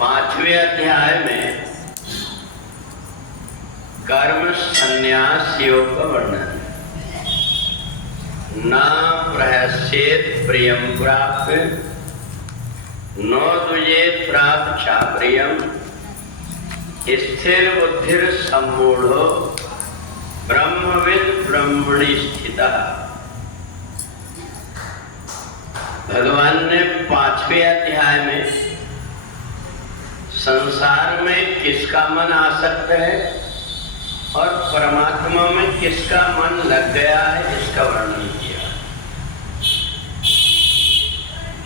5वें अध्याय में कर्म संन्यास योग का वर्णन। न प्रहस्येत प्रियम प्राप्त नो दुजेत प्राप्त चाप्रियम स्थिर बुद्धिर सम्मूढ़ो ब्रह्मविद ब्रह्मणि स्थितः। भगवान ने 5वें अध्याय में संसार में किसका मन आसक्त है और परमात्मा में किसका मन लग गया है इसका वर्णन किया।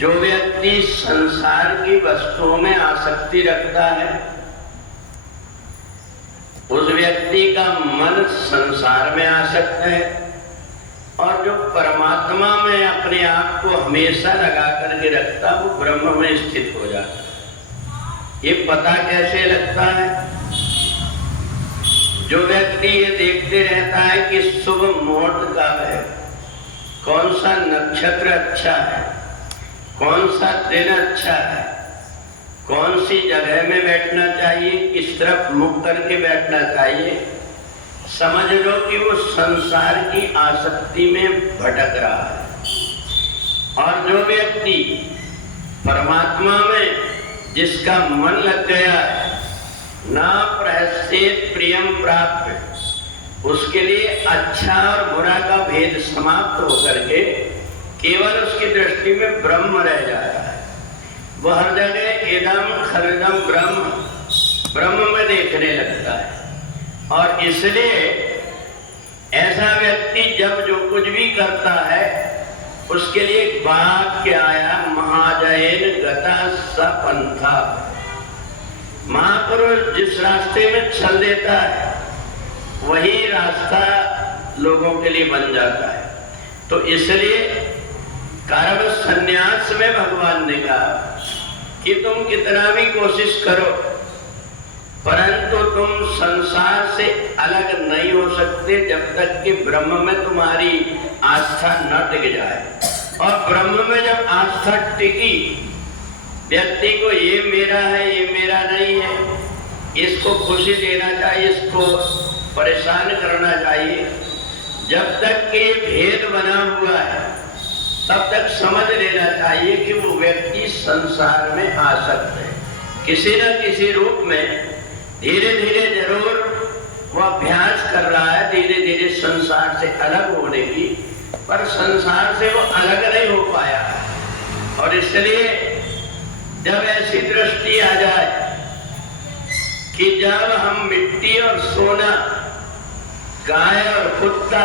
जो व्यक्ति संसार की वस्तुओं में आसक्ति रखता है उस व्यक्ति का मन संसार में आसक्त है, और जो परमात्मा में अपने आप को हमेशा लगा करके रखता वो ब्रह्म में स्थित हो जाता है। ये पता कैसे लगता है? जो व्यक्ति ये देखते रहता है कि शुभ मुहूर्त कब है, कौन सा नक्षत्र अच्छा है, कौन सा दिन अच्छा है, कौन सी जगह में बैठना चाहिए, किस तरफ मुख करके बैठना चाहिए, समझ लो कि वो संसार की आसक्ति में भटक रहा है। और जो व्यक्ति परमात्मा में जिसका मन लग गया है, ना प्रहस्येत प्रियम प्राप्त, उसके लिए अच्छा और बुरा का भेद समाप्त होकर के केवल उसकी दृष्टि में ब्रह्म रह जाता है। वह हर जगह इदम खलदम ब्रह्म ब्रह्म में देखने लगता है। और इसलिए ऐसा व्यक्ति जब जो कुछ भी करता है उसके लिए एक वाक्य आया, महाजयन गता सपंथा। महापुरुष जिस रास्ते में चल देता है वही रास्ता लोगों के लिए बन जाता है। तो इसलिए कर्म संन्यास में भगवान ने कहा कि तुम कितना भी कोशिश करो परंतु तुम संसार से अलग नहीं हो सकते जब तक कि ब्रह्म में तुम्हारी आस्था न टिक जाए। और ब्रह्म में जब आस्था टिकी, व्यक्ति को ये मेरा है ये मेरा नहीं है, इसको खुशी देना चाहिए, इसको परेशान करना चाहिए, जब तक कि ये भेद बना हुआ है तब तक समझ लेना चाहिए कि वो व्यक्ति संसार में आसक्त है। किसी न किसी रूप में धीरे धीरे जरूर वो अभ्यास कर रहा है, धीरे धीरे संसार से अलग होने की, पर संसार से वो अलग नहीं हो पाया। और इसलिए जब ऐसी दृष्टि आ जाए कि जब हम मिट्टी और सोना, गाय और कुत्ता,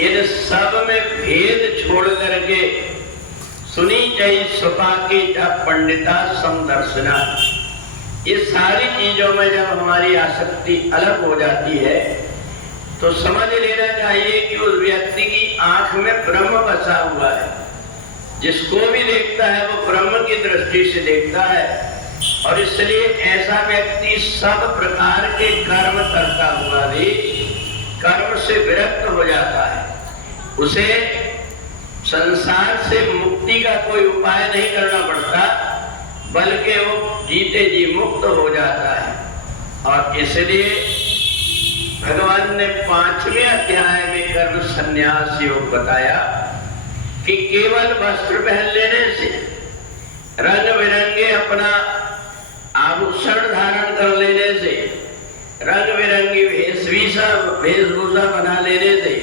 इन सब में भेद छोड़ करके सुनी चाहिए सुपा की जब पंडिता समदर्शना, ये सारी चीजों में जब हमारी आसक्ति अलग हो जाती है तो समझ लेना चाहिए कि उस व्यक्ति की आंख में ब्रह्म बसा हुआ है। जिसको भी देखता है वो ब्रह्म की दृष्टि से देखता है। और इसलिए ऐसा व्यक्ति सब प्रकार के कर्म करता हुआ भी कर्म से विरक्त हो जाता है। उसे संसार से मुक्ति का कोई उपाय नहीं करना पड़ता, बल्कि वो जीते जी मुक्त हो जाता है। और इसलिए भगवान ने 5वें अध्याय में कर्म संन्यास योग बताया कि केवल वस्त्र पहन लेने से, रंग बिरंगे अपना आभूषण धारण कर लेने से, रंग बिरंगी वेशभूषा बना लेने से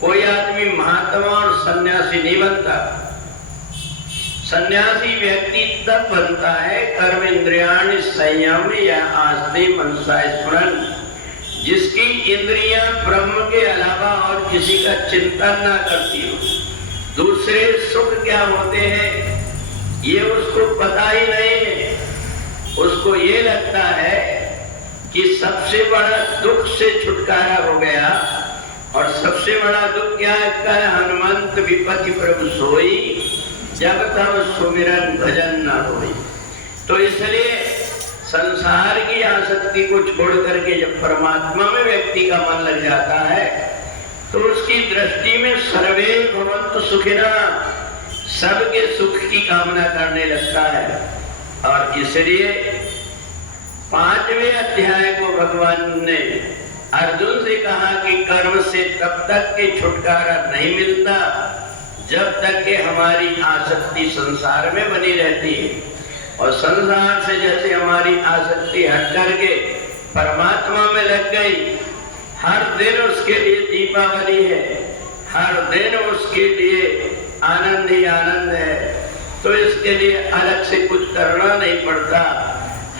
कोई आदमी महात्मा और सन्यासी नहीं बनता। सन्यासी व्यक्ति तब बनता है कर्म इंद्रियाणि संयम या आस्ते मनसा स्मरण, जिसकी इंद्रियां ब्रह्म के अलावा और किसी का चिंतन ना करती हो। दूसरे सुख क्या होते हैं ये उसको पता ही नहीं है। उसको ये लगता है कि सबसे बड़ा दुख से छुटकारा हो गया, और सबसे बड़ा दुख क्या है? हनुमंत विपत्ति प्रभु सोई, जब तब सुमिरन भजन न होई। तो इसलिए संसार की आसक्ति को छोड़ करके जब परमात्मा में व्यक्ति का मन लग जाता है तो उसकी दृष्टि में सर्वे भवन्तु सुखिनः, सबके सुख की कामना करने लगता है। और इसलिए 5वें अध्याय को भगवान ने अर्जुन से कहा कि कर्म से तब तक के छुटकारा नहीं मिलता जब तक कि हमारी आसक्ति संसार में बनी रहती है, और संसार से जैसे हमारी आसक्ति हट करके परमात्मा में लग गई, हर दिन उसके लिए दीपावली है, हर दिन उसके लिए आनंद ही आनंद है, तो इसके लिए अलग से कुछ करना नहीं पड़ता।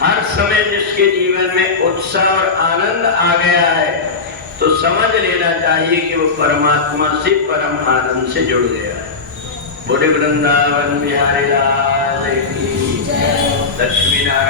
हर समय जिसके जीवन में उत्साह और आनंद आ गया है तो समझ लेना चाहिए कि वो परमात्मा से परम आनंद से जुड़ गया है। बोले वृंदावन बिहारी लाल की, लक्ष्मी नारायण।